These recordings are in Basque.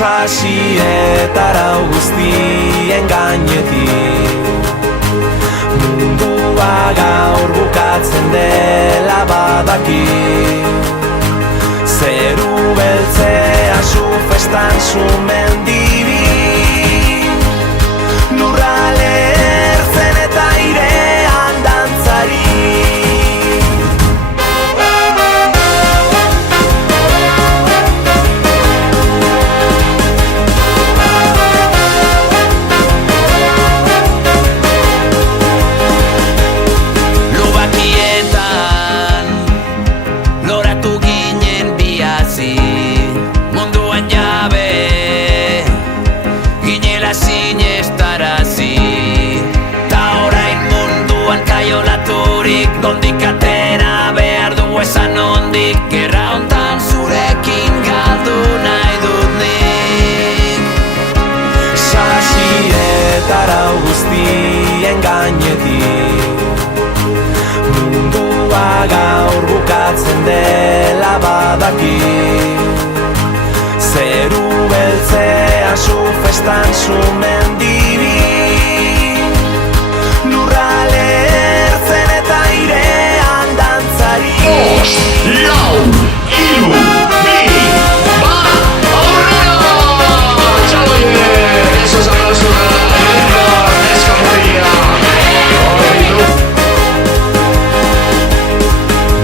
Sasietara guztien gainetik mundua gaur bukatzen dela badaki. Zeru beltzea zu festan zu mendibi, lurrale ertzen eta airean dantzari. Nondik atera behar du esan nondik, gerra hontan zurekin galdu nahi dut nik. Sasietara guztien gainetik mundua gaur bukatzen dela badaki. Zeru beltzea zu festan zu mendibi, lurrale ertzen eta airean dantzari. 5, 4, 3, 2, 1, aurrera! Txaloie! Esos aplausos para la lengua escamurria.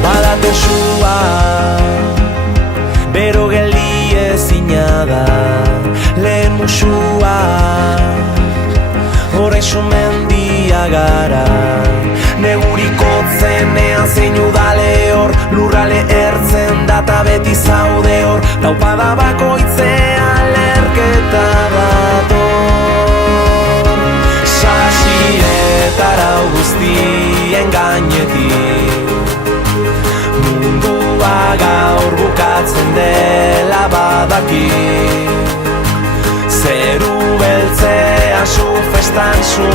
Badate sua, bero geldi ezina da, lehen musua, orain sumendia gara. Neguriko zenean zein udale hor, lurrale ertzen data beti zaude hor, taupada bakoitzean lerketa dator. Sasietara guztien gainetik mundua gaur bukatzen dela badaki. Zeru beltzea zu festan zu